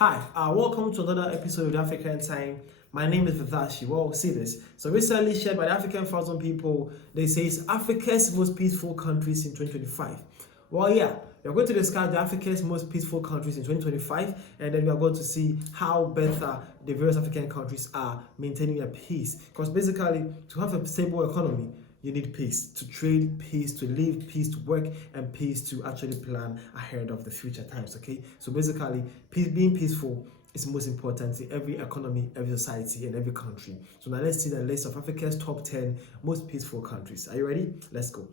Hi, welcome to another episode of the African Time. My name is Vitashi. Well, see this. So recently shared by the African Thousand People, they say it's Africa's most peaceful countries in 2025. Well, yeah, we're going to discuss the Africa's most peaceful countries in 2025, and then we are going to see how better the various African countries are maintaining their peace. Because basically, to have a stable economy, you need peace to trade, peace to live, peace to work, and peace to actually plan ahead of the future times. Okay, so basically, being peaceful is most important in every economy, every society, and every country. So now let's see the list of Africa's top 10 most peaceful countries. Are you ready? Let's go.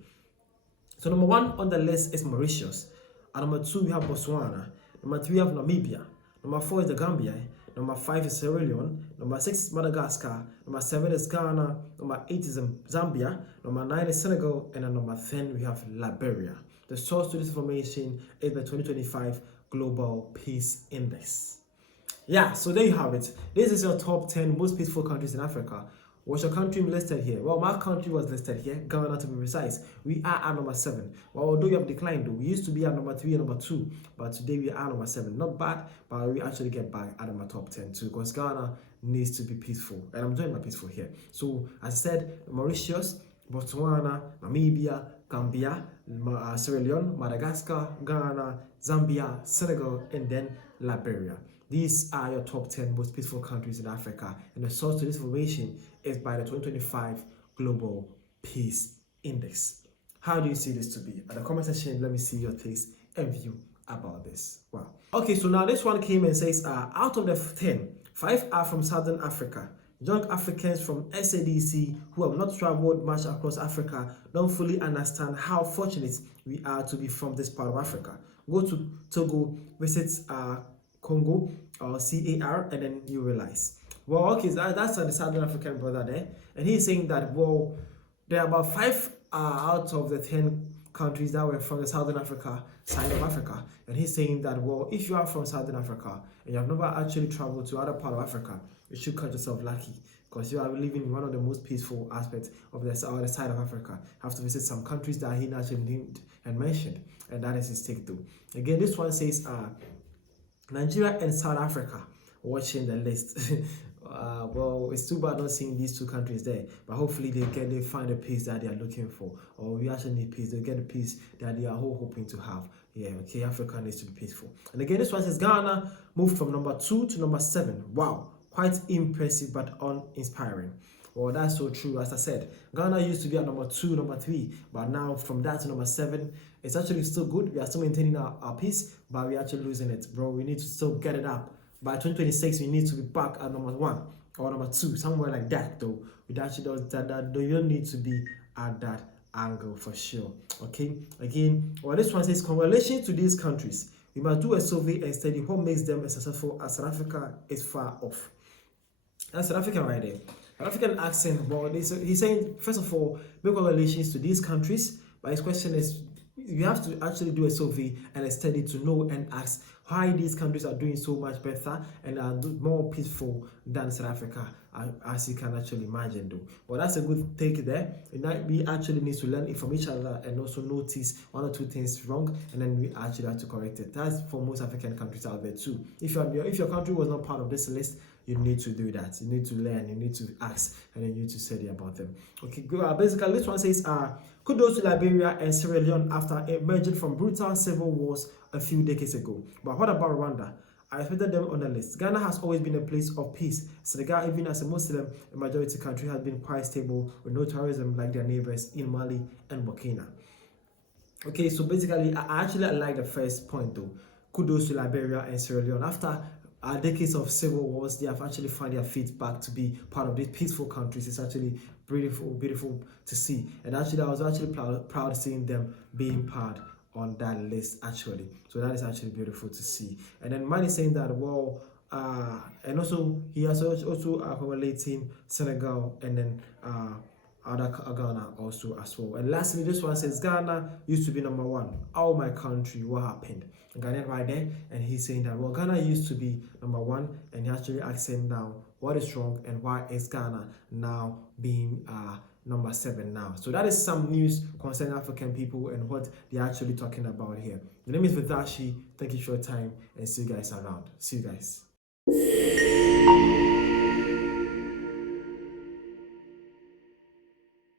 So number one on the list is Mauritius. At number two, we have Botswana. Number three, we have Namibia. Number four is the Gambia. Number five is Sierra Leone. Number six is Madagascar. Number seven is Ghana. Number eight is Zambia. Number nine is Senegal. And then number 10, we have Liberia. The source to this information is the 2025 Global Peace Index. Yeah, so there you have it. This is your top 10 most peaceful countries in Africa. Was your country listed here? Well, my country was listed here, Ghana to be precise. We are at number 7. Well, although you have declined, though, we used to be at number 3 and number 2, but today we are number 7. Not bad, but we actually get back at number top 10 too, because Ghana needs to be peaceful, and I'm doing my peaceful here. So, as I said, Mauritius, Botswana, Namibia, Gambia, Sierra Leone, Madagascar, Ghana, Zambia, Senegal, and then Liberia. These are your top 10 most peaceful countries in Africa, and the source to this information is by the 2025 Global Peace Index. How do you see this to be? At the comment section, let me see your takes and view about this. Wow. Okay, so now this one came and says, out of the 10, 5 are from Southern Africa. Young Africans from SADC who have not traveled much across Africa don't fully understand how fortunate we are to be from this part of Africa. Go to Togo, visit Congo or CAR, and then you realize. Well, okay, that's the Southern African brother there, and he's saying that, well, there are about 5 out of the 10 countries that were from the Southern Africa side of Africa, and he's saying that, well, if you are from Southern Africa and you have never actually traveled to other part of Africa, you should count yourself lucky, because you are living in one of the most peaceful aspects of the other side of Africa. You have to visit some countries that he actually named and mentioned, and that is his take though. Again, this one says Nigeria and South Africa watching the list. Well, it's too bad not seeing these two countries there, but hopefully they find the peace that they are looking for, or we actually need peace. They get the peace that they are all hoping to have. Yeah, okay, Africa needs to be peaceful. And again, this one says Ghana moved from number 2 to number 7. Wow, quite impressive but uninspiring. Well, that's so true. As I said, Ghana used to be at number 2, number 3, but now from that to number 7, it's actually still good. We are still maintaining our peace, but we're actually losing it, bro. We need to still get it up. By 2026, we need to be back at number 1 or number 2, somewhere like that, though. We actually don't you don't need to be at that angle for sure. Okay. Again, well, this one says, congratulations to these countries. We must do a survey and study what makes them as successful as South Africa is far off. That's South Africa right there. South African accent, well, he's saying, first of all, make congratulations to these countries, but his question is, you have to actually do a survey and a study to know and ask why these countries are doing so much better and are more peaceful than South Africa, as you can actually imagine though. Well, that's a good take there. We actually need to learn from each other and also notice 1 or 2 things wrong, and then we actually have to correct it. That's for most African countries out there too. If your country was not part of this list, you need to do that. You need to learn, you need to ask, and then you need to study about them. Okay, basically this one says, kudos to Liberia and Sierra Leone after emerging from brutal civil wars a few decades ago. But what about Rwanda? I expected them on the list. Ghana has always been a place of peace. Senegal, even as a Muslim majority country, has been quite stable with no terrorism like their neighbors in Mali and Burkina. Okay, so basically, I like the first point though. Kudos to Liberia and Sierra Leone. After decades of civil wars, they have actually found their feet back to be part of these peaceful countries. It's actually beautiful to see. And actually, I was actually proud seeing them being part on that list actually. So that is actually beautiful to see. And then Mani saying that, well, and also he has also accommodating Senegal and then other Ghana also as well. And lastly, this one says Ghana used to be number 1. Oh my country, what happened? Ghanaian right there, and he's saying that, well, Ghana used to be number 1, and he actually asking now what is wrong and why is Ghana now being number 7 now. So that is some news concerning African people and what they're actually talking about here. My name is Vidashi. Thank you for your time and see you guys around. See you guys.